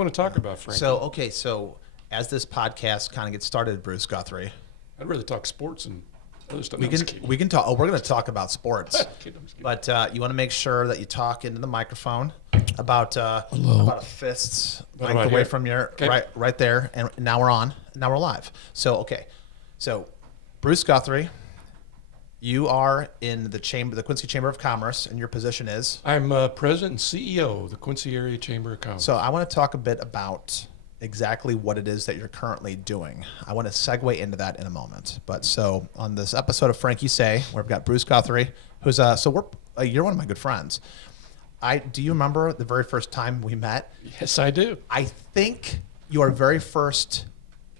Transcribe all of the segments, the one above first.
want to talk about, Frankie? So as this podcast kind of gets started, Bruce Guthrie, I'd rather talk sports and other stuff. we can talk. Oh, we're going to talk about sports, Kidding. but you want to make sure that you talk into the microphone about a fist About away here? from your Okay. right there. And now we're on. Now we're live. So Bruce Guthrie, you are in the Quincy Chamber of Commerce, and your position is. I'm president and CEO of the Quincy Area Chamber of Commerce. So I want to talk a bit about exactly what it is that you're currently doing. I want to segue into that in a moment. But so on this episode of Frankie Say, where we've got Bruce Guthrie, who's you're one of my good friends. Do you remember the very first time we met? Yes, I do. I think your very first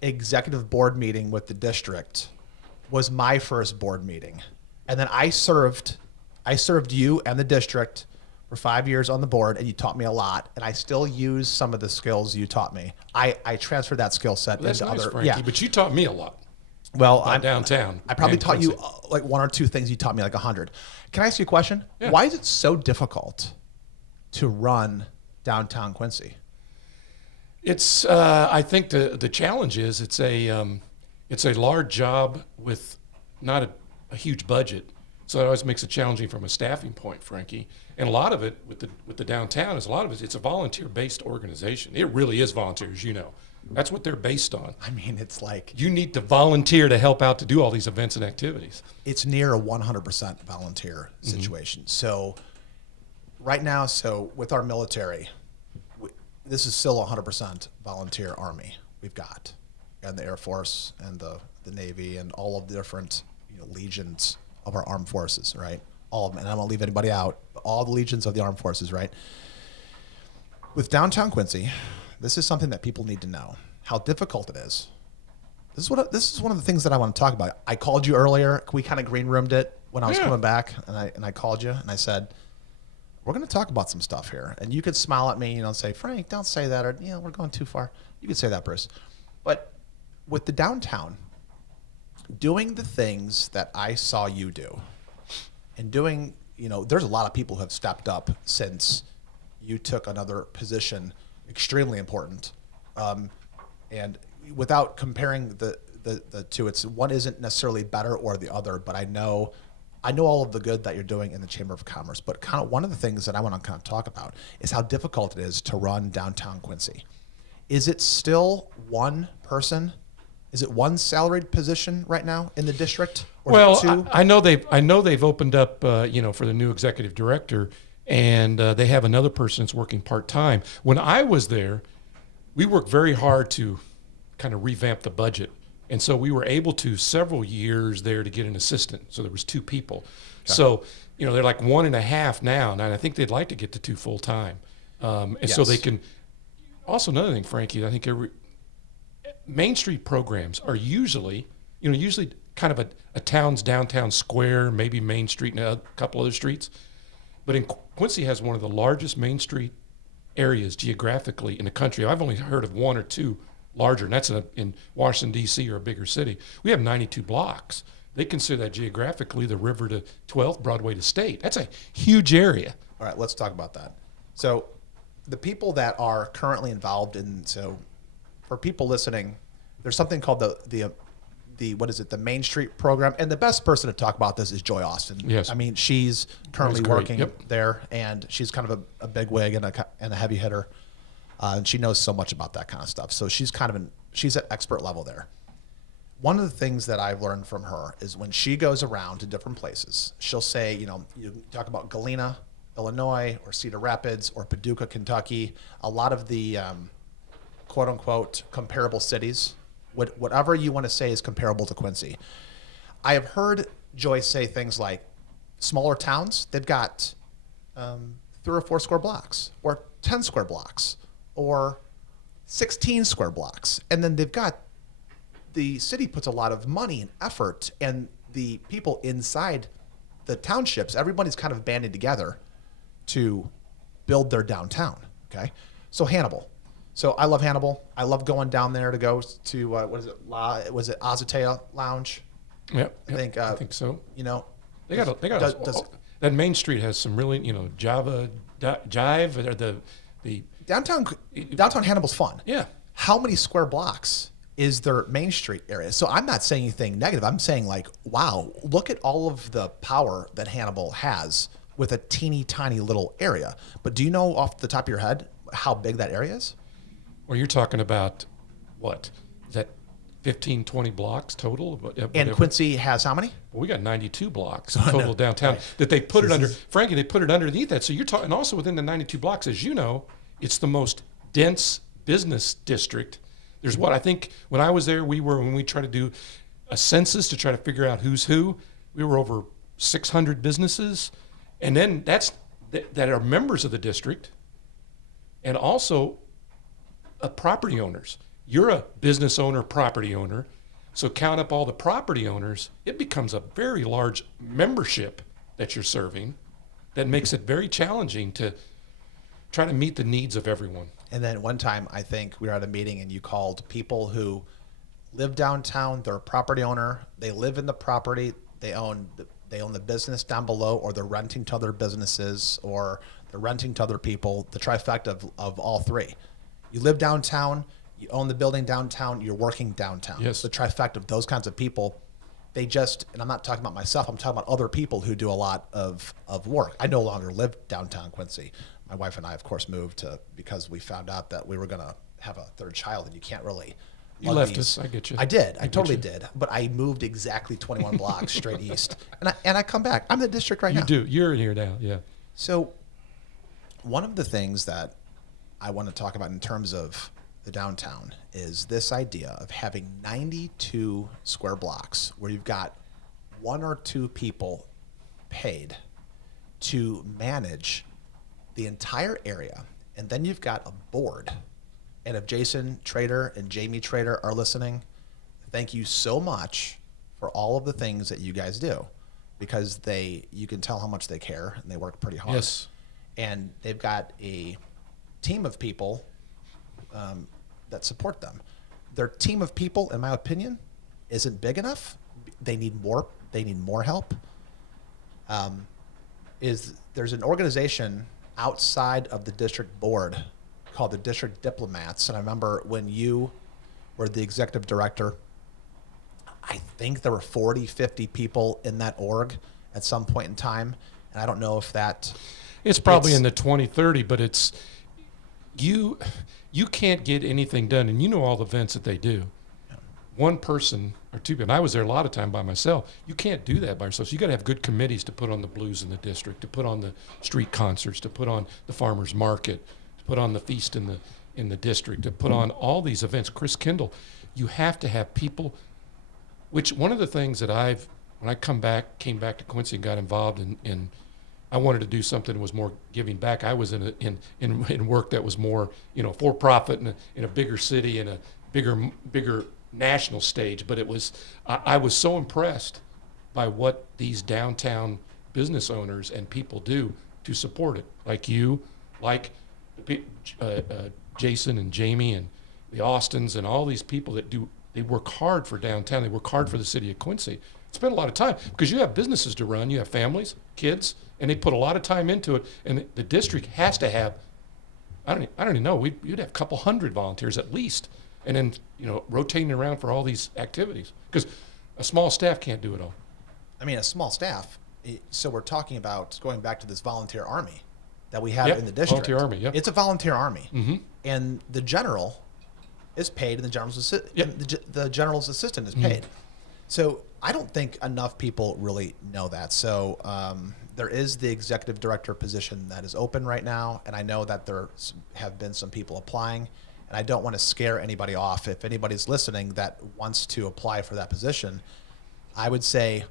executive board meeting with the district was my first board meeting. And then I served you and the district for 5 years on the board, and you taught me a lot, and I still use some of the skills you taught me. I transferred that skill set That's into nice, other. Frankie, Yeah. but you taught me a lot. Well, I'm downtown. I probably and taught you Quincy. like one or two things. You taught me like 100. Can I ask you a question? Yeah. Why is it so difficult to run downtown Quincy? It's. I think the challenge is it's a large job with not a huge budget, so it always makes it challenging from a staffing point, Frankie. And a lot of it with the downtown is it's a volunteer-based organization. It really is volunteers, you know. That's what they're based on. I mean, it's like You need to volunteer to help out to do all these events and activities. it's near a 100% volunteer situation. So right now, with our military, this is still a 100% volunteer army we've got, and the Air Force and the Navy and all of the different legions of our armed forces, right? All of them, and I don't leave anybody out. But all the legions of the armed forces, right? With downtown Quincy, this is something that people need to know how difficult it is. This is one of the things that I want to talk about. I called you earlier. We kind of green roomed it when I was coming back, and I called you and I said, we're going to talk about some stuff here. And you could smile at me, and say, Frank, don't say that, or we're going too far. You could say that, Bruce. But with the downtown, doing the things that I saw you do, and doing, there's a lot of people who have stepped up since you took another position, extremely important. And without comparing the two, it's one isn't necessarily better or the other, but I know all of the good that you're doing in the Chamber of Commerce. But kind of one of the things that I want to kind of talk about is how difficult it is to run downtown Quincy. Is it still one person? Is it one salaried position right now in the district? Or Well, is it two? I know they've opened up, for the new executive director, and they have another person that's working part-time. When I was there, we worked very hard to kind of revamp the budget. And so we were able to, several years there, to get an assistant. So there was two people. Okay. So, they're like 1.5 now, and I think they'd like to get to 2 full-time. So they can, also another thing, Frankie, I think Main Street programs are usually kind of a town's downtown square, maybe Main Street and a couple other streets. But Quincy has one of the largest Main Street areas geographically in the country. I've only heard of one or two larger, and that's in Washington, D.C. or a bigger city. We have 92 blocks. They consider that geographically the river to 12th, Broadway to State. That's a huge area. All right, let's talk about that. So the people that are currently involved for people listening, there's something called the Main Street program, and the best person to talk about this is Joy Austin. Yes. I mean, she's currently That's great. working Yep. there, and she's kind of a big wig and a heavy hitter, and she knows so much about that kind of stuff. So she's she's at expert level there. One of the things that I've learned from her is when she goes around to different places, she'll say, you talk about Galena, Illinois, or Cedar Rapids, or Paducah, Kentucky, a lot of the quote unquote comparable cities, whatever you want to say is comparable to Quincy. I have heard Joy say things like smaller towns, they've got 3 or 4 square blocks, or 10 square blocks, or 16 square blocks. And then the city puts a lot of money and effort, and the people inside the townships, everybody's kind of banded together to build their downtown. Okay. So Hannibal. So I love Hannibal. I love going down there to go to, was it Azotea Lounge? Yep. I think so. They got does that Main Street has some really, Jive, or the downtown Hannibal's fun. Yeah. How many square blocks is their Main Street area? So I'm not saying anything negative. I'm saying like, wow, look at all of the power that Hannibal has with a teeny tiny little area. But do you know off the top of your head how big that area is? Well, you're talking about what? Is that 15, 20 blocks total? Whatever. And Quincy has how many? Well, we got 92 blocks total downtown that they put it under. Frankie, they put it underneath that. So you're talking also within the 92 blocks, as you know, it's the most dense business district. There's what I think when I was there, when we tried to do a census to try to figure out who's who, we were over 600 businesses. And then that are members of the district and also property owners. You're a business owner, property owner. So count up all the property owners, it becomes a very large membership that you're serving that makes it very challenging to try to meet the needs of everyone. And then one time, I think we were at a meeting and you called people who live downtown, they're a property owner, they live in the property, they own the business down below, or they're renting to other businesses, or they're renting to other people, the trifecta of all three. You live downtown, you own the building downtown, you're working downtown. Yes. The trifecta of those kinds of people, they just, and I'm not talking about myself, I'm talking about other people who do a lot of work. I no longer live downtown Quincy. My wife and I, of course, moved because we found out that we were going to have a third child, and you can't really. You left us. I get you. I did. I totally did. But I moved exactly 21 blocks straight east, and I come back. I'm in the district right now. You do. You're in here now. Yeah. So, one of the things that I want to talk about in terms of the downtown is this idea of having 92 square blocks where you've got one or two people paid to manage the entire area, and then you've got a board. And if Jason Trader and Jamie Trader are listening, thank you so much for all of the things that you guys do, because you can tell how much they care and they work pretty hard. Yes. And they've got a team of people that support them. Their team of people, in my opinion, isn't big enough. They need more. They need more help. There's an organization outside of the district board called the District Diplomats. And I remember when you were the executive director, I think there were 40, 50 people in that org at some point in time. And I don't know if it's probably in the 20, 30, but it's you can't get anything done. And you know all the events that they do. Yeah. One person or two people, and I was there a lot of time by myself. You can't do that by yourself. So you got to have good committees to put on the blues in the district, to put on the street concerts, to put on the farmers market, to put on the feast in the district, to put on all these events. Chris Kendall, you have to have people. Which one of the things that when I came back to Quincy and got involved in I wanted to do something that was more giving back. I was in work that was more, for profit in a bigger city and a bigger national stage. But I was so impressed by what these downtown business owners and people do to support it. Like you, like Jason and Jamie and the Austins and all these people that they work hard for downtown. They work hard for the city of Quincy. Spend a lot of time because you have businesses to run, you have families, kids, and they put a lot of time into it. And the district has to have, I don't even know, you'd have a couple hundred volunteers at least, and then rotating around for all these activities because a small staff can't do it all. I mean, a small staff. So we're talking about going back to this volunteer army that we have in the district. Volunteer army, yeah. It's a volunteer army, mm-hmm. and the general is paid, and the general's assistant is paid. Mm-hmm. So I don't think enough people really know that. So there is the executive director position that is open right now, and I know that there have been some people applying, and I don't want to scare anybody off. If anybody's listening that wants to apply for that position, I would say,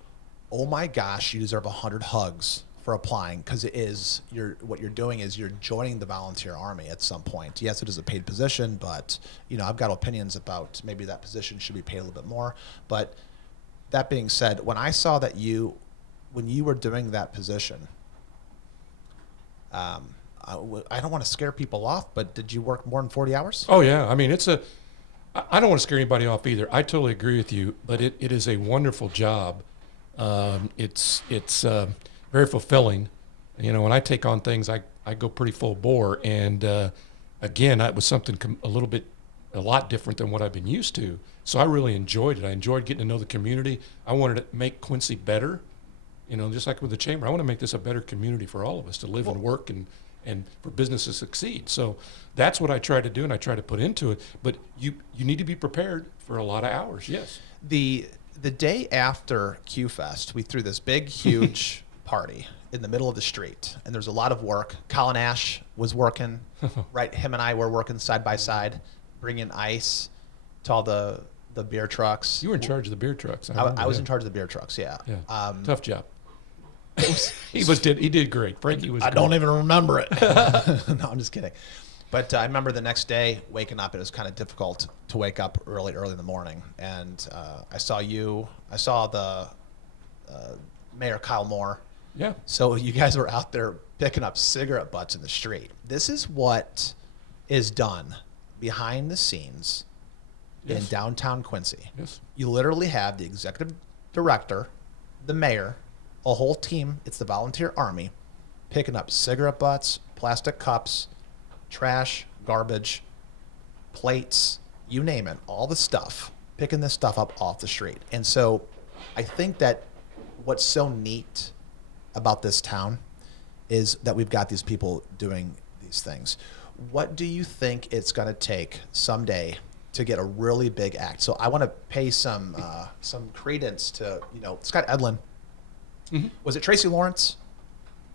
oh my gosh, you deserve 100 hugs for applying, because what you're doing is you're joining the volunteer army at some point. Yes, it is a paid position, but I've got opinions about maybe that position should be paid a little bit more. But that being said, when I saw that when you were doing that position, I don't want to scare people off, but did you work more than 40 hours? Oh yeah, I mean I don't want to scare anybody off either. I totally agree with you, but it is a wonderful job. It's very fulfilling. When I take on things, I go pretty full bore, and again, it was something a lot different than what I've been used to. So I really enjoyed it. I enjoyed getting to know the community. I wanted to make Quincy better, just like with the chamber. I want to make this a better community for all of us to live and work and for business to succeed. So that's what I try to do, and I try to put into it. But you need to be prepared for a lot of hours. Yes. The day after Q Fest, we threw this big, huge party in the middle of the street, and there's a lot of work. Colin Ash was working, right? Him and I were working side by side, bringing ice to all the beer trucks. You were in charge of the beer trucks. I was in charge of the beer trucks. Yeah. Yeah. Tough job. He did great. Frankie was. I don't even remember it. No, I'm just kidding. But I remember the next day waking up. It was kind of difficult to wake up early in the morning. And I saw you. I saw the Mayor Kyle Moore. Yeah. So you guys were out there picking up cigarette butts in the street. This is what is done behind the scenes in downtown Quincy. Yes. You literally have the executive director, the mayor, a whole team. It's the volunteer army picking up cigarette butts, plastic cups, trash, garbage, plates, you name it, all the stuff, picking this stuff up off the street. And so I think that what's so neat about this town is that we've got these people doing these things. What do you think it's going to take someday to get a really big act? So I want to pay some credence to, Scott Edlin. Mm-hmm. Was it Tracy Lawrence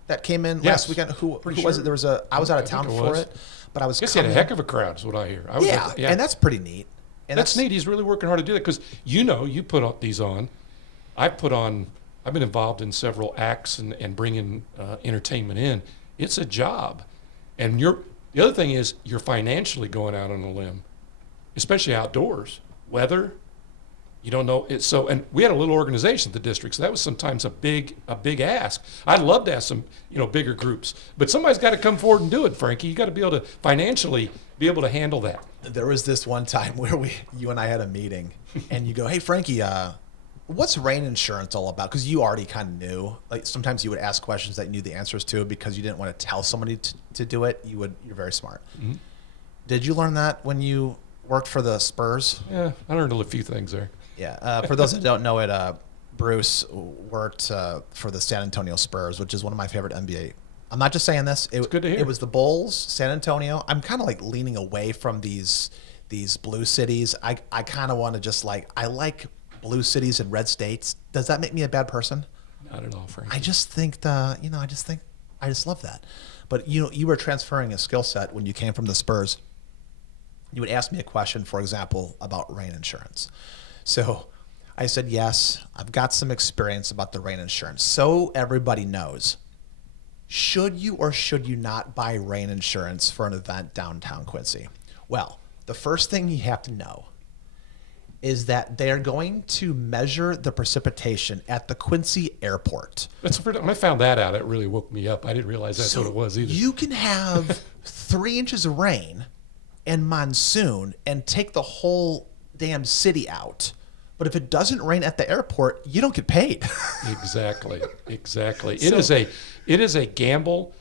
that came in last weekend? Who was it? I was out of town for it, but I was. He had a heck of a crowd, is what I hear. And that's pretty neat. And that's neat. He's really working hard to do that because you put these on. I've been involved in several acts and bringing entertainment in. It's a job, and the other thing is you're financially going out on a limb, especially outdoors. Weather, you don't know it. So, and we had a little organization at the district, so that was sometimes a big ask. I'd love to have some bigger groups, but somebody's got to come forward and do it, Frankie. You got to be able to financially be able to handle that. There was this one time where you and I had a meeting, and you go, "Hey, Frankie, what's rain insurance all about?" Because you already kind of knew. Like sometimes you would ask questions that you knew the answers to because you didn't want to tell somebody to do it. You're very smart. Mm-hmm. Did you learn that when you worked for the Spurs? Yeah, I learned a few things there. Yeah. For those that don't know it, Bruce worked for the San Antonio Spurs, which is one of my favorite NBA. I'm not just saying this. It's good to hear. It was the Bulls, San Antonio. I'm kind of like leaning away from these blue cities. I kind of want to just I like blue cities and red states. Does that make me a bad person? Not at all, Frankie. I just think I just love that. But you were transferring a skill set when you came from the Spurs. You would ask me a question, for example, about rain insurance. So I said, yes, I've got some experience about the rain insurance. So everybody knows, should you or should you not buy rain insurance for an event downtown Quincy? Well, the first thing you have to know is that they're going to measure the precipitation at the Quincy airport. When I found that out, it really woke me up. I didn't realize that's what it was either. You can have 3 inches of rain and monsoon and take the whole damn city out. But if it doesn't rain at the airport, you don't get paid. Exactly. It is a gamble.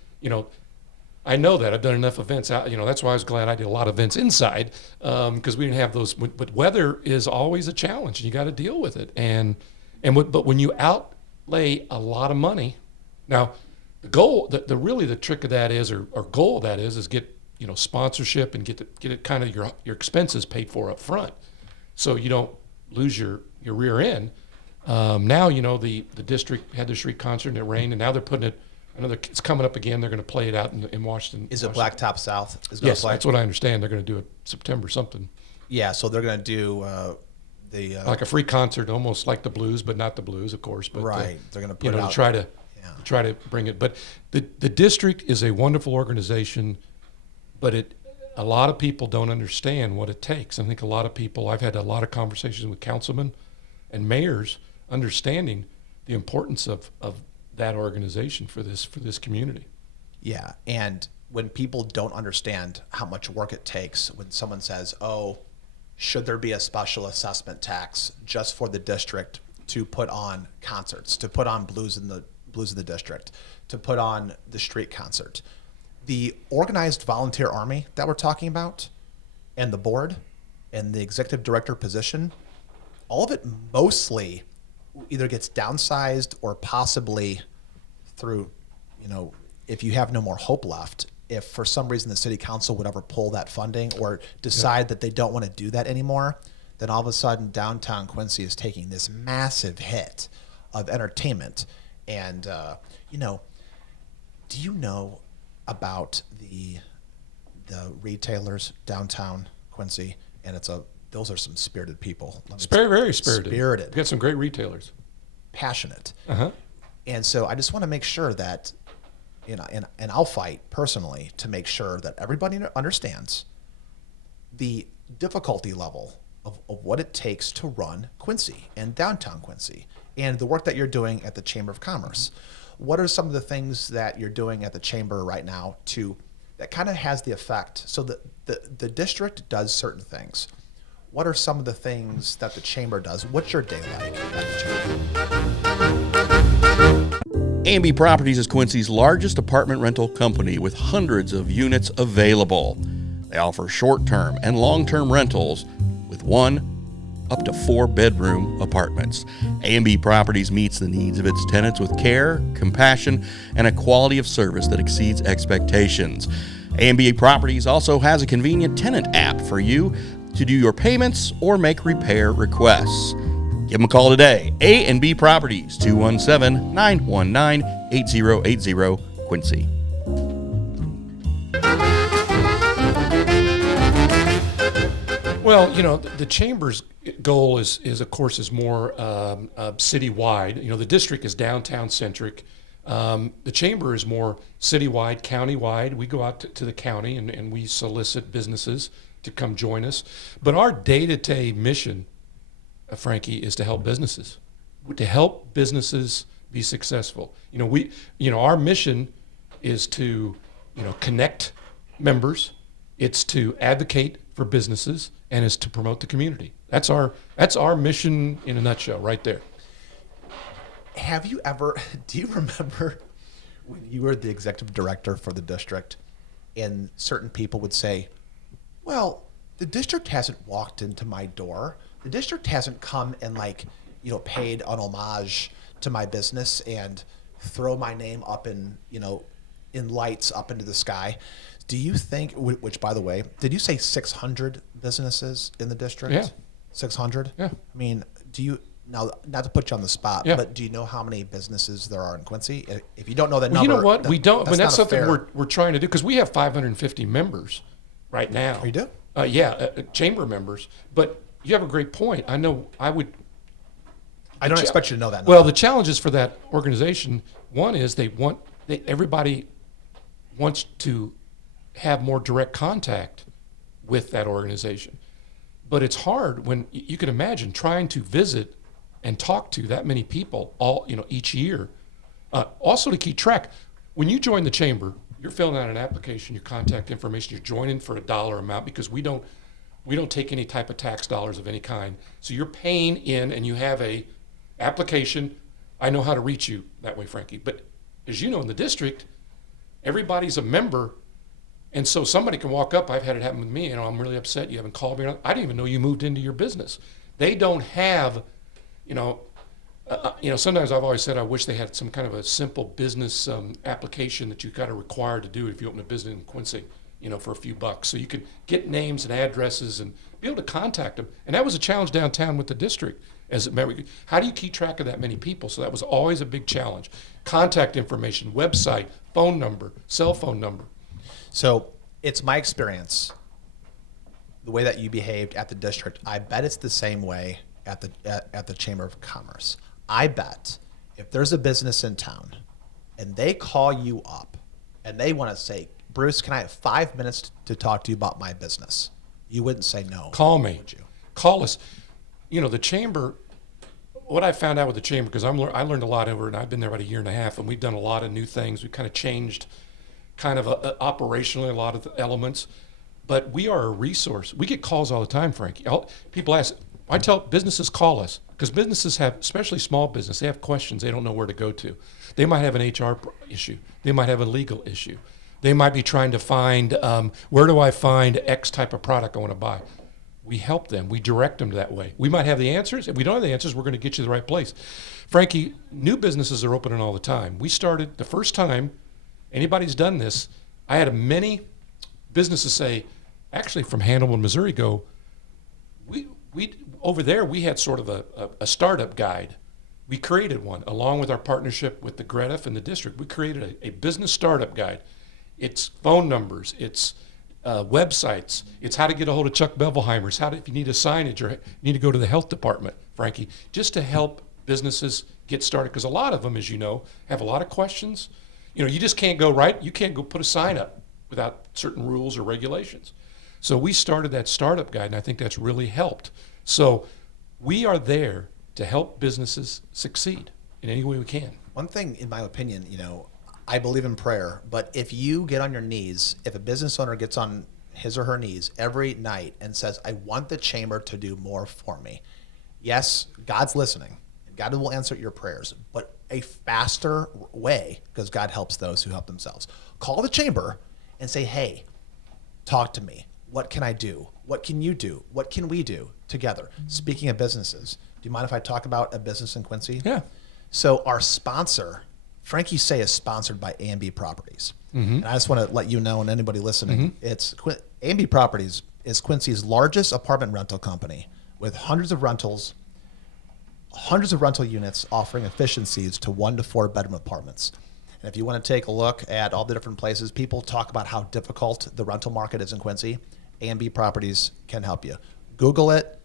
I know that. I've done enough events out. That's why I was glad I did a lot of events inside because we didn't have those. But weather is always a challenge, and you got to deal with it. But when you outlay a lot of money, now the goal, the trick of that is, or goal of that is get sponsorship and get it kind of your expenses paid for up front, so you don't lose your rear end. Now the district had the street concert and it rained, and now they're putting it. It's coming up again. They're going to play it out in Washington. Is it Blacktop South? Yes, that's what I understand. They're going to do it September something. Yeah, so they're going to do like a free concert, almost like the blues, but not the blues, of course. But right, they're going to put it out. to try to bring it. But the district is a wonderful organization, but a lot of people don't understand what it takes. I think a lot of people. I've had a lot of conversations with councilmen and mayors, understanding the importance of that organization for this community. Yeah, and when people don't understand how much work it takes, when someone says, "Oh, should there be a special assessment tax just for the district to put on concerts, to put on blues in the district, to put on the street concert?" The organized volunteer army that we're talking about, and the board, and the executive director position, all of it mostly either gets downsized or possibly through, if you have no more hope left, if for some reason the city council would ever pull that funding or decide that they don't want to do that anymore, then all of a sudden downtown Quincy is taking this massive hit of entertainment. And, do you know about the retailers downtown Quincy? And those are some spirited people. Very spirited. Spirited. We've got some great retailers. Passionate. Uh-huh. And so I just want to make sure that, and I'll fight personally to make sure that everybody understands the difficulty level of what it takes to run Quincy and downtown Quincy and the work that you're doing at the Chamber of Commerce. What are some of the things that you're doing at the Chamber right now that kind of has the effect? So the district does certain things. What are some of the things that the Chamber does? What's your day like at the Chamber? A&B Properties is Quincy's largest apartment rental company with hundreds of units available. They offer short-term and long-term rentals with 1 up to 4 bedroom apartments. A&B Properties meets the needs of its tenants with care, compassion, and a quality of service that exceeds expectations. A&B Properties also has a convenient tenant app for you to do your payments or make repair requests. Give them a call today. A&B Properties, 217-919-8080, Quincy. Well, the chamber's goal is of course more citywide. The district is downtown centric. The chamber is more citywide, countywide. We go out to the county and we solicit businesses to come join us. But our day-to-day mission, Frankie, is to help businesses, be successful. Our mission is to, connect members. It's to advocate for businesses, and is to promote the community. That's our mission in a nutshell, right there. Do you remember when you were the executive director for the district and certain people would say, well, the district hasn't walked into my door. The district hasn't come and paid an homage to my business and throw my name up in lights up into the sky. Do you think, which by the way, did you say 600 businesses in the district? Yeah. 600? Yeah. I mean, now, not to put you on the spot, yeah. but do you know how many businesses there are in Quincy? If you don't know that Well, number, you know what? We don't. That's something fair. we're trying to do because we have 550 members right now. Oh, you do? Chamber members. But you have a great point. I don't expect you to know that number. Well, the challenges for that organization, one is everybody wants to have more direct contact with that organization. But it's hard when you can imagine trying to visit and talk to that many people each year. Also to keep track, when you join the chamber, you're filling out an application, your contact information, you're joining for a dollar amount because we don't take any type of tax dollars of any kind. So you're paying in and you have a application. I know how to reach you that way, Frankie. But as you know, in the district, everybody's a member. And so somebody can walk up. I've had it happen with me. I'm really upset. You haven't called me. I didn't even know you moved into your business. They don't have, sometimes I've always said I wish they had some kind of a simple business application that you got to require to do if you open a business in Quincy, for a few bucks. So you could get names and addresses and be able to contact them. And that was a challenge downtown with the district. How do you keep track of that many people? So that was always a big challenge. Contact information, website, phone number, cell phone number. So it's my experience, the way that you behaved at the district, I bet it's the same way at the Chamber of Commerce. I bet if there's a business in town and they call you up and they want to say, Bruce, can I have 5 minutes to talk to you about my business? You wouldn't say no. Call me. Would you? Call us. The chamber, what I found out with the chamber, because I learned a lot over it, and I've been there about a year and a half, and we've done a lot of new things. We've kind of changed operationally a lot of the elements, but we are a resource. We get calls all the time, Frankie. People ask, I tell businesses call us because businesses have, especially small business, they have questions they don't know where to go to. They might have an HR issue. They might have a legal issue. They might be trying to find, where do I find X type of product I want to buy? We help them. We direct them that way. We might have the answers. If we don't have the answers, we're going to get you to the right place. Frankie, new businesses are opening all the time. We started the first time anybody's done this. I had many businesses say, actually from Hannibal, Missouri, go, we over there, we had sort of a startup guide. We created one along with our partnership with the Guthrie and the district. We created a business startup guide. It's phone numbers, it's websites, it's how to get a hold of Chuck Bevelheimer's, if you need a signage or you need to go to the health department, Frankie, just to help businesses get started. Because a lot of them, as you know, have a lot of questions. You know, you just can't go you can't go put a sign up without certain rules or regulations. So we started that startup guide, and I think that's really helped. So we are there to help businesses succeed in any way we can. One thing, in my opinion, I believe in prayer, but if you get on your knees, if a business owner gets on his or her knees every night and says, I want the chamber to do more for me, yes, God's listening. God will answer your prayers, but a faster way, because God helps those who help themselves. Call the chamber and say, hey, talk to me. What can I do? What can you do? What can we do together? Speaking of businesses, do you mind if I talk about a business in Quincy? Yeah. So our sponsor, Frankie Say, is sponsored by A&B Properties. And I just want to let you know, and anybody listening, it's A&B Properties is Quincy's largest apartment rental company with hundreds of rental units offering efficiencies to 1 to 4 bedroom apartments. And if you want to take a look at all the different places, people talk about how difficult the rental market is in Quincy. A&B Properties can help you. Google it,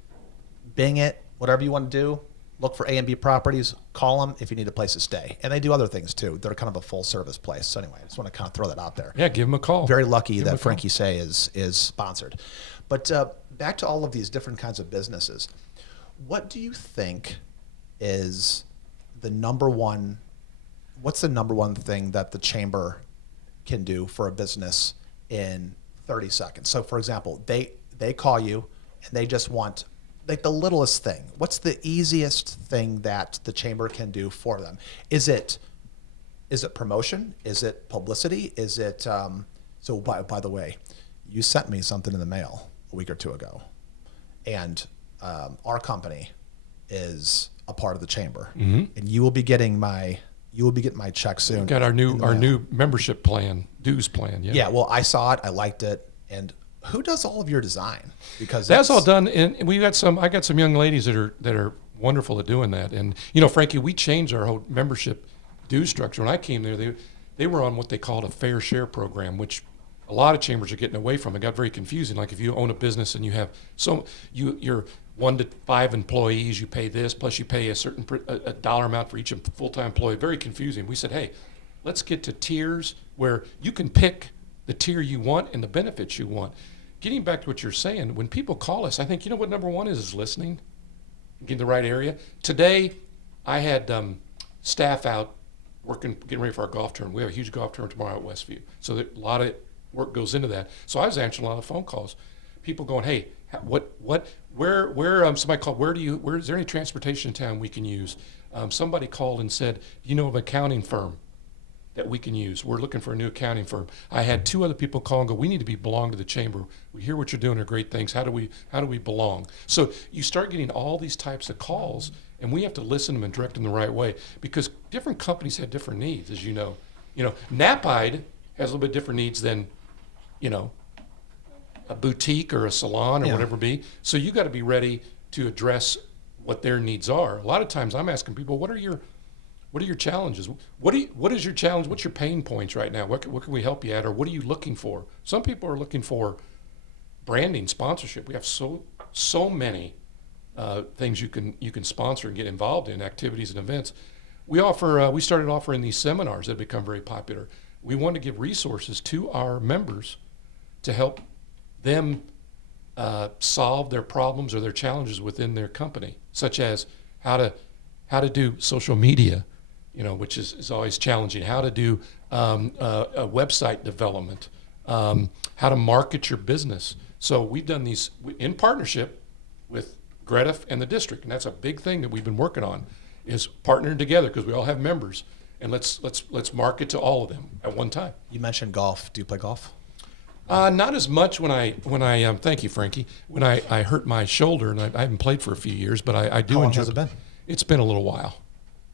Bing it, whatever you want to do. Look for A&B Properties, call them if you need a place to stay. And they do other things too. They're kind of a full service place. So anyway, I just want to kind of throw that out there. Yeah, give them a call. Very lucky that Frankie Say is sponsored. But back to all of these different kinds of businesses. What do you think is what's the number one thing that the chamber can do for a business in 30 seconds? So for example, they call you and they just want like the littlest thing. What's the easiest thing that the chamber can do for them? Is it promotion? Is it publicity? Is it so by the way, you sent me something in the mail a week or two ago, and our company is a part of the chamber, and you will be getting my check soon. Got our new membership plan, dues plan. Yeah. Well, I saw it, I liked it, and who does all of your design? Because that's all done, and I got some young ladies that are wonderful at doing that. And Frankie, we changed our whole membership dues structure. When I came there, they were on what they called a fair share program, which a lot of chambers are getting away from. It got very confusing. Like if you own a business and you have you're 1 to 5 employees, you pay this, plus you pay a dollar amount for each full-time employee. Very confusing. We said, hey, let's get to tiers where you can pick the tier you want and the benefits you want. Getting back to what you're saying, when people call us, I think you know what number one is listening, getting the right area. Today, I had staff out getting ready for our golf tournament. We have a huge golf tournament tomorrow at Westview, so a lot of work goes into that. So I was answering a lot of phone calls. People going, hey, where somebody called, is there any transportation in town we can use? Somebody called and said, you know of an accounting firm that we can use? We're looking for a new accounting firm. I had 2 other people call and go, we need to belong to the chamber. We hear what you're doing are great things. How do we belong? So you start getting all these types of calls, and we have to listen to them and direct them the right way, because different companies have different needs, as you know. Napide has a little bit different needs than, a boutique or a salon or whatever it be. So you got to be ready to address what their needs are. A lot of times I'm asking people, what are your challenges? What is your challenge? What's your pain points right now? What can we help you at? Or what are you looking for? Some people are looking for branding, sponsorship. We have so many things you can sponsor and get involved in, activities and events. We started offering these seminars that have become very popular. We want to give resources to our members to help them solve their problems or their challenges within their company, such as how to do social media, which is always challenging. How to do a website development, how to market your business. So we've done these in partnership with Guthrie and the district, and that's a big thing that we've been working on, is partnering together, because we all have members, and let's market to all of them at one time. You mentioned golf. Do you play golf? Not as much when I thank you, Frankie. When I hurt my shoulder, and I haven't played for a few years, but I do How long enjoy. has it been? It's been a little while.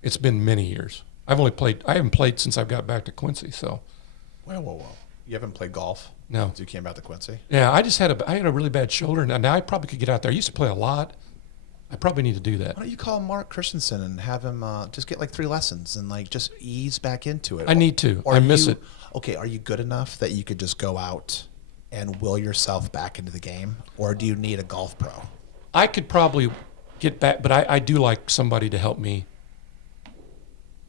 It's been many years. I haven't played since I got back to Quincy. So, Whoa. You haven't played golf? No. Since you came back to Quincy? yeah, I had a really bad shoulder, and now I probably could get out there. I used to play a lot. I probably need to do that. Why don't you call Mark Christensen and have him just get like 3 lessons and like just ease back into it? I need to. Or I miss you- it. Okay, are you good enough that you could just go out and will yourself back into the game? Or do you need a golf pro? I could probably get back, but I do like somebody to help me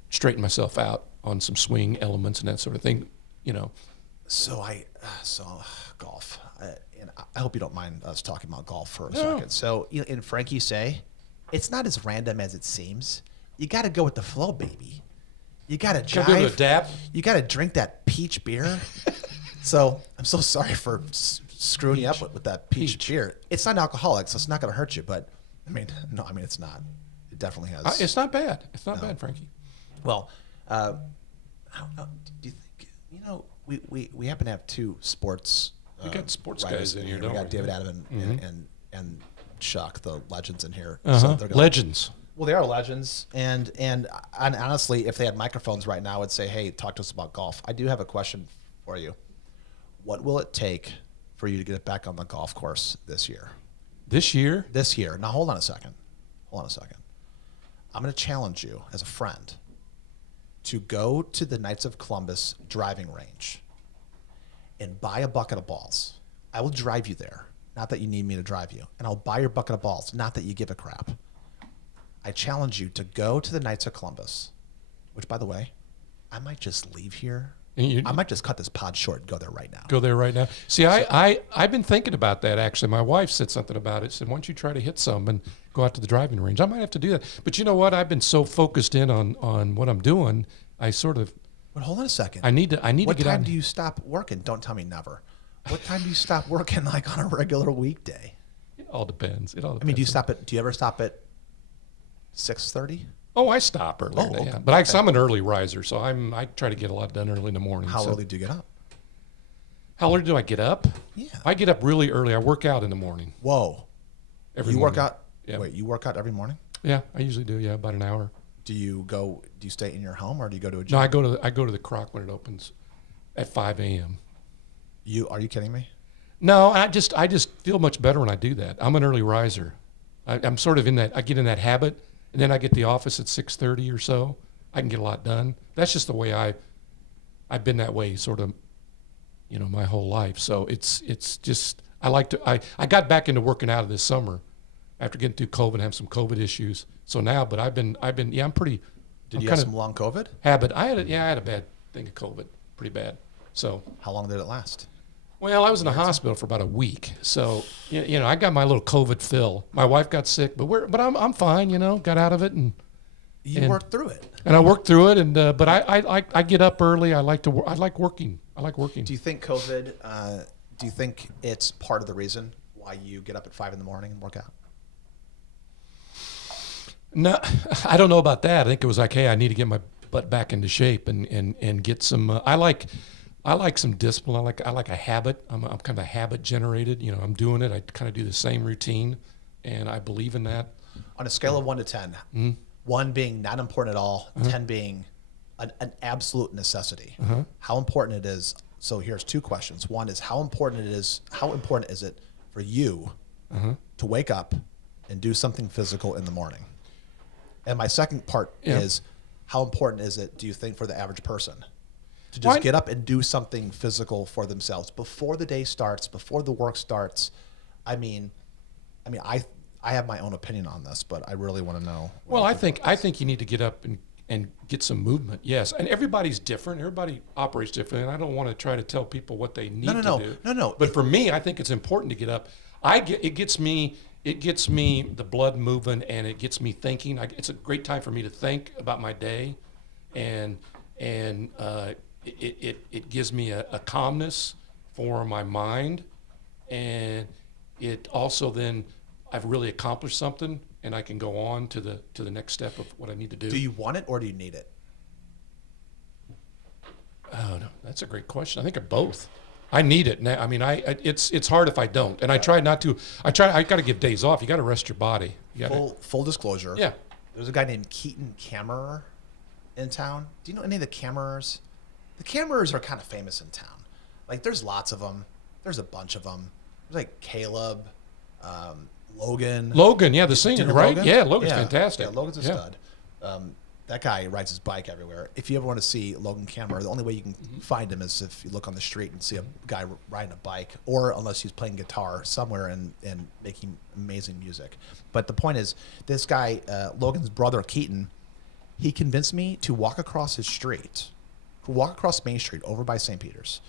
straighten myself out on some swing elements and that sort of thing. You know, So golf. And I hope you don't mind us talking about golf for a No. second. So in Frankie Say, it's not as random as it seems. You got to go with the flow, baby. You got to Gotta be able to adapt. You got to drink that peach beer. So I'm so sorry for screwing you up with that peach beer. It's not alcoholic, so it's not going to hurt you. But it's not. It definitely has. it's not bad. It's not bad, Frankie. Well, do you think we happen to have 2 sports? We got sports writers guys in here, We don't got we? David Adam and Chuck, the legends in here. Uh-huh. they're gonna- Legends. Well, they are legends, and honestly, if they had microphones right now, I'd say, "Hey, talk to us about golf." I do have a question for you. What will it take for you to get back on the golf course this year? This year, This year. Now, hold on a second. I'm going to challenge you as a friend to go to the Knights of Columbus driving range and buy a bucket of balls. I will drive you there. Not that you need me to drive you. And I'll buy your bucket of balls. Not that you give a crap. I challenge you to go to the Knights of Columbus, which, by the way, I might just leave here. I might just cut this pod short and go there right now. go there right now. See, I've been thinking about that, actually. My wife said something about it. Said, why don't you try to hit some and go out to the driving range? I might have to do that. But you know what? I've been so focused in on what I'm doing, I sort of, But hold on a second. I need to What get time out. do you stop working? Don't tell me never. What time do you stop working like on a regular weekday? It all depends. It all depends. I mean, do you ever stop at 6:30? Oh, I stop early. Oh, okay. Yeah. But I'm an early riser, so I try to get a lot done early in the morning. How so. early do you get up? How early do I get up? Yeah. I get up really early. I work out in the morning. Whoa. Every You work morning. out? Yeah. Wait, you work out every morning? Yeah, I usually do. Yeah, about an hour. Do you stay in your home or do you go to a gym? No, I go to the Croc when it opens at 5 a.m. Are you kidding me? No, I just feel much better when I do that. I'm an early riser. I'm sort of in that. I get in that habit, and then I get to the office at 6:30 or so. I can get a lot done. That's just the way I've been that way, sort of, my whole life. So it's just I like to. I got back into working out this summer after getting through COVID and having some COVID issues. So now, but I've been yeah, I'm pretty. Did I'm you have kinda some long COVID? habit? I had a bad thing of COVID, pretty bad. So. How long did it last? Well, I was in the hospital for about a week, so I got my little COVID fill. My wife got sick, but I'm fine. Got out of it and Worked through it. I worked through it. And but I get up early. I like working. I like working. Do you think COVID? Do you think it's part of the reason why you get up at 5 a.m. and work out? No, I don't know about that. I think it was like, hey, I need to get my butt back into shape and get some. I like some discipline. I like a habit. I'm kind of a habit generated. I'm doing it. I kind of do the same routine, and I believe in that. On a scale of 1 to 10, 1 being not important at all, 10 being an absolute necessity. How important it is. So here's 2 questions. One is how important is it for you to wake up and do something physical in the morning? And my second part is how important is it, do you think, for the average person to just get up and do something physical for themselves before the day starts, before the work starts? I have my own opinion on this, but I really want to know. Well, I think you need to get up and get some movement. Yes, and everybody's different. Everybody operates differently, and I don't want to try to tell people what they need to do. No. But for me, I think it's important to get up. It gets me the blood moving, and it gets me thinking. It's a great time for me to think about my day, and it gives me a calmness for my mind, and it also then I've really accomplished something, and I can go on to the next step of what I need to do. Do you want it or do you need it? That's a great question. I think of both. I need it now. I mean, it's hard if I don't, and I try not to. I got to give days off. You got to rest your body. You gotta, Full disclosure. Yeah. There's a guy named Keaton Kammerer in town. Do you know any of the Kammerers? The Kammerers are kind of famous in town. Like, there's lots of them. There's a bunch of them. There's like Caleb, Logan. Logan, yeah, the Do you singer, know right? Logan? Yeah, Logan's fantastic. Yeah, Logan's a stud. That guy rides his bike everywhere. If you ever want to see Logan Kammerer, the only way you can find him is if you look on the street and see a guy riding a bike, or unless he's playing guitar somewhere and making amazing music. But the point is, this guy, Logan's brother, Keaton, he convinced me to walk across his street, Main Street over by St. Peter's.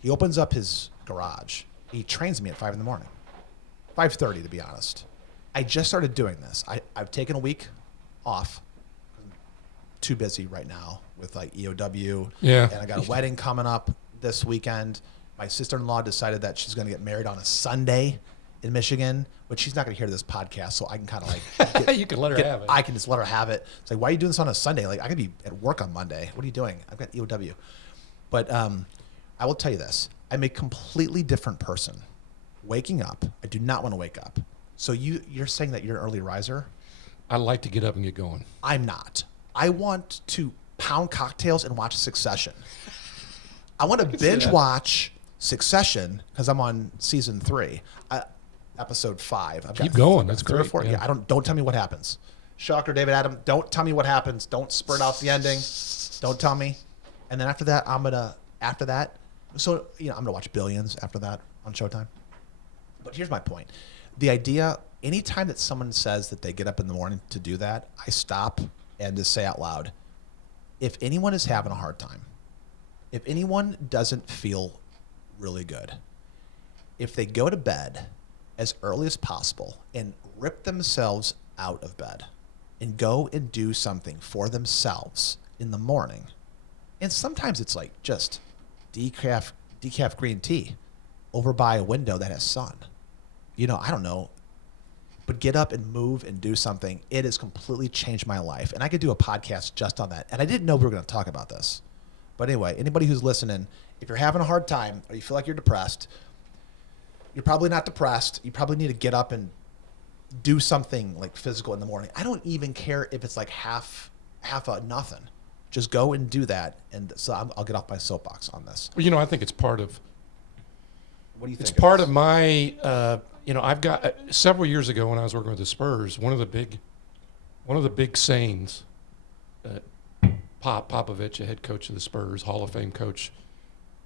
He opens up his garage. He trains me at 5 in the morning, 5:30 to be honest. I just started doing this. I've taken a week off. Too busy right now with like EOW. Yeah. And I got a wedding coming up this weekend. My sister-in-law decided that she's going to get married on a Sunday in Michigan, but she's not going to hear this podcast, so I can kind of like You can let her have it. I can just let her have it. It's like, why are you doing this on a Sunday? Like, I could be at work on Monday. What are you doing? I've got EOW. But I will tell you this. I'm a completely different person. Waking up, I do not want to wake up. So you're saying that you're an early riser? I like to get up and get going. I'm not. I want to pound cocktails and watch Succession. I want to binge watch Succession because I'm on season 3, episode 5. I've Keep going. That's 3 or great. 4. Yeah, don't tell me what happens. Shocker, David Adam. Don't tell me what happens. Don't spurt out the ending. Don't tell me. And then after that, I'm gonna watch Billions after that on Showtime. But here's my point: the idea. Anytime that someone says that they get up in the morning to do that, I stop and just say out loud, if anyone is having a hard time, if anyone doesn't feel really good, if they go to bed as early as possible and rip themselves out of bed and go and do something for themselves in the morning, and sometimes it's like just decaf green tea over by a window that has sun. I don't know. But get up and move and do something. It has completely changed my life. And I could do a podcast just on that. And I didn't know we were going to talk about this. But anyway, anybody who's listening, if you're having a hard time or you feel like you're depressed, you're probably not depressed. You probably need to get up and do something like physical in the morning. I don't even care if it's like half a nothing. Just go and do that. And so I'll get off my soapbox on this. Well, I think it's part of. What do you think? It's part of my. I've got several years ago when I was working with the Spurs. One of the big sayings, Popovich, a head coach of the Spurs, Hall of Fame coach,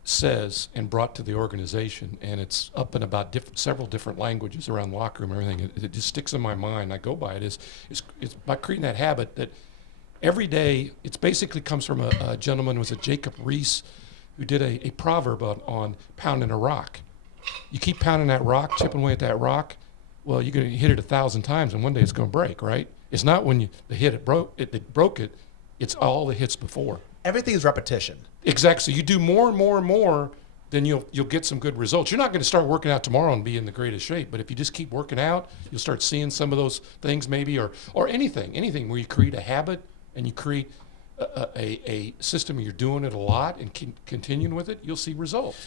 says and brought to the organization, and it's up in about several different languages around the locker room and everything. It just sticks in my mind. I go by it. It's by creating that habit that every day. It's basically comes from a gentleman, was it Jacob Reese, who did a proverb on pounding a rock. You keep pounding that rock, chipping away at that rock, well, you're going to hit it 1,000 times, and one day it's going to break, right? It's not when it broke it. It's all the hits before. Everything is repetition. Exactly. So you do more and more and more, then you'll get some good results. You're not going to start working out tomorrow and be in the greatest shape, but if you just keep working out, you'll start seeing some of those things maybe, or anything where you create a habit and you create a system where you're doing it a lot and continuing with it, you'll see results.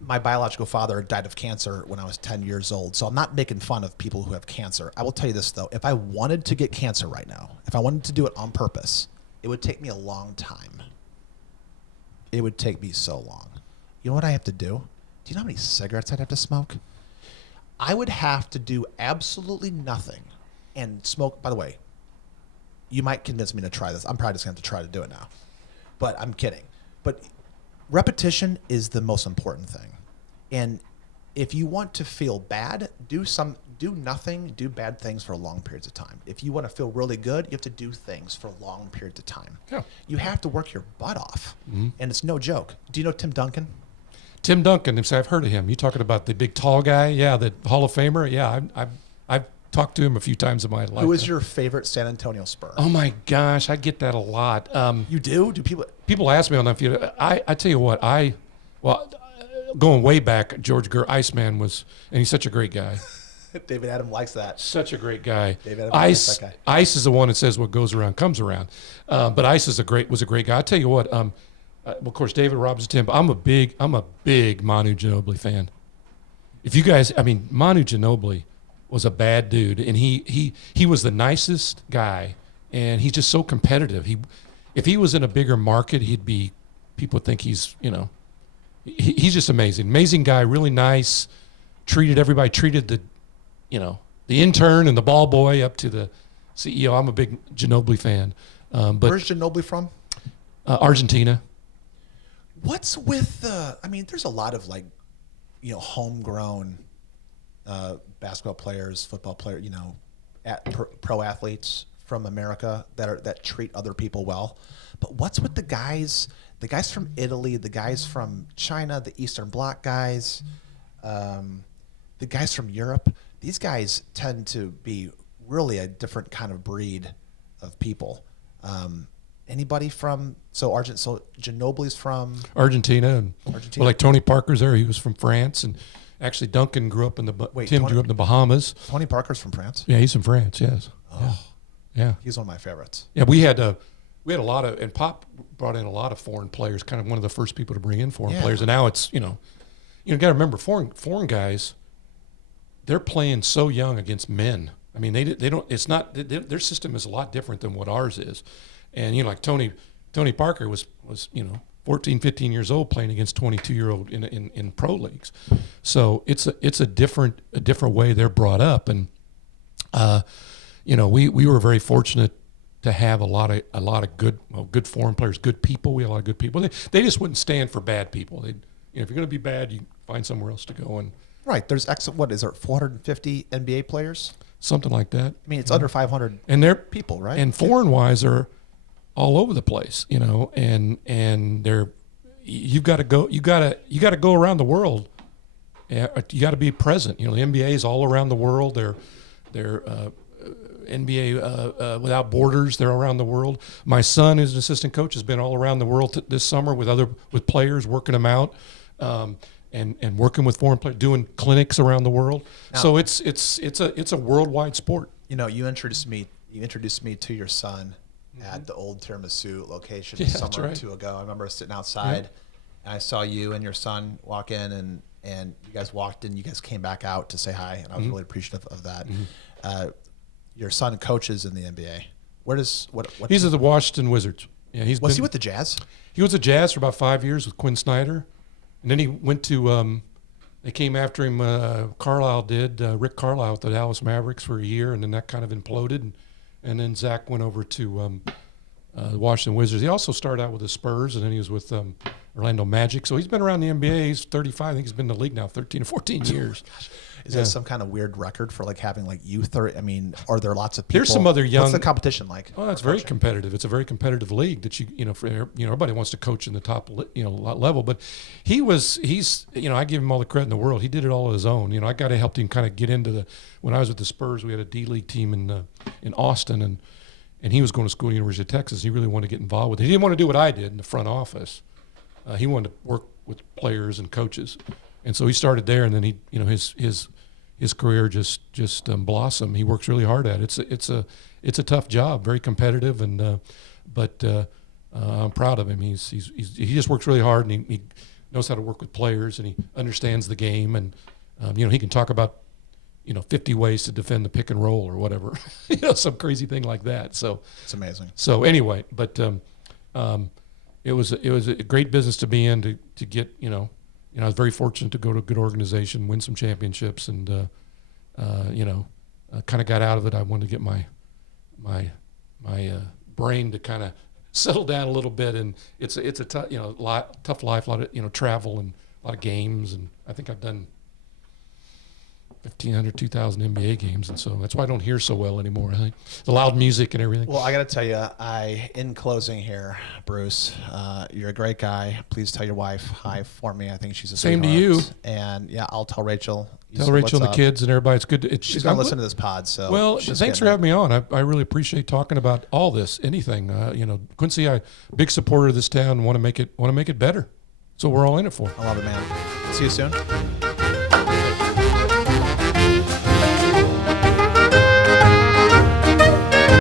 My biological father died of cancer when I was 10 years old, so I'm not making fun of people who have cancer. I will tell you this, though. If I wanted to get cancer right now, if I wanted to do it on purpose, it would take me a long time. It would take me so long. You know what I have to do? Do you know how many cigarettes I'd have to smoke? I would have to do absolutely nothing and smoke. By the way, you might convince me to try this. I'm probably just going to have to try to do it now. But I'm kidding. But repetition is the most important thing. And if you want to feel bad, do nothing, do bad things for long periods of time. If you want to feel really good, you have to do things for long periods of time. Yeah. You have to work your butt off. Mm-hmm. And it's no joke. Do you know Tim Duncan? Tim Duncan, I've heard of him. You talking about the big tall guy? Yeah, the Hall of Famer. Yeah, I've talked to him a few times in my life. Who is your favorite San Antonio Spur? Oh my gosh, I get that a lot. You do? Do people ask me on that field? I tell you what, going way back, George Gurr, Iceman was, and he's such a great guy. David Adam likes that. Such a great guy. David Adam likes that guy. Ice is the one that says what goes around comes around. But Ice was a great guy. I tell you what, of course, David Robinson, Tim. I'm a big Manu Ginobili fan. If you guys, I mean, Manu Ginobili was a bad dude, and he was the nicest guy, and he's just so competitive. If he was in a bigger market, people would think he's, he's just amazing guy, really nice, treated the, the intern and the ball boy up to the CEO. I'm a big Ginobili fan. But Where's Ginobili from? Argentina. What's with there's a lot of homegrown basketball players, football players, pro athletes from America that treat other people well. But what's with the guys from Italy, the guys from China, the Eastern Bloc guys, the guys from Europe? These guys tend to be really a different kind of breed of people. Anybody from Ginobili's from Argentina, and Argentina? well, like Tony Parker's there. He was from France, and actually Duncan grew up in Tim grew up in the Bahamas. Tony Parker's from France. Yeah, he's from France. Yes. Oh, yeah. He's one of my favorites. Yeah, we had a lot of, and Pop brought in a lot of foreign players. Kind of one of the first people to bring in foreign players, and now it's you got to remember foreign guys. They're playing so young against men. I mean, they don't. It's not their system is a lot different than what ours is. And like Tony Parker was 14, 15 years old playing against 22-year-old in pro leagues. So it's a different way they're brought up, and we were very fortunate to have a lot of good foreign players, good people. We had a lot of good people. They just wouldn't stand for bad people. If you're going to be bad, you find somewhere else to go. And right, there's 450 NBA players, something like that. I mean, it's under 500, and they're people, right? And foreign wise are all over the place, and you got to go around the world. You got to be present. The NBA is all around the world. They're NBA without borders. They're around the world. My son, who's an assistant coach, has been all around the world this summer with players, working them out, and working with foreign players, doing clinics around the world. Now, so it's a worldwide sport. You introduced me to your son at the old Tiramisu location a summer or two ago. I remember sitting outside, and I saw you and your son walk in, and you guys walked in. You guys came back out to say hi, and I was really appreciative of that. Your son coaches in the NBA. What He's at the Washington Wizards. Yeah, was he with the Jazz? He was at Jazz for about 5 years with Quinn Snyder, and then he went to. They came after him. Carlisle did. Rick Carlisle with the Dallas Mavericks for a year, and then that kind of imploded. And then Zach went over to the Washington Wizards. He also started out with the Spurs, and then he was with Orlando Magic. So he's been around the NBA. He's 35. I think he's been in the league now 13 or 14 years. Is that some kind of weird record for having youth? Or are there lots of people? There's some other young. What's the competition like? Oh, that's very competitive. It's a very competitive league that everybody wants to coach in the top level. But he's I give him all the credit in the world. He did it all on his own. I got to help him kind of get into when I was with the Spurs, we had a D League team in Austin, and he was going to school at the University of Texas. He really wanted to get involved with it. He didn't want to do what I did in the front office. He wanted to work with players and coaches, and so he started there. And then he, his career just blossomed. He works really hard at it. It's a tough job, very competitive, and but I'm proud of him. He just works really hard, and he knows how to work with players, and he understands the game, and he can talk about 50 ways to defend the pick and roll or whatever, some crazy thing like that. So it's amazing. So anyway, but it was a great business to be in to get, I was very fortunate to go to a good organization, win some championships, and kind of got out of it. I wanted to get my brain to kind of settle down a little bit, and it's a tough life, a lot of travel and a lot of games, and I think I've done 1,500, 2,000 NBA games, and so that's why I don't hear so well anymore. I think the loud music and everything. Well, I got to tell you, in closing here, Bruce, you're a great guy. Please tell your wife hi for me. I think she's a same to sweetheart. you. And yeah, I'll tell Rachel. Tell Rachel and the kids and everybody. It's good. She's gonna listen to this pod. So well, thanks for having me on. I really appreciate talking about all this. Anything, Quincy, I big supporter of this town. Want to make it better. So we're all in it for. I love it, man. See you soon.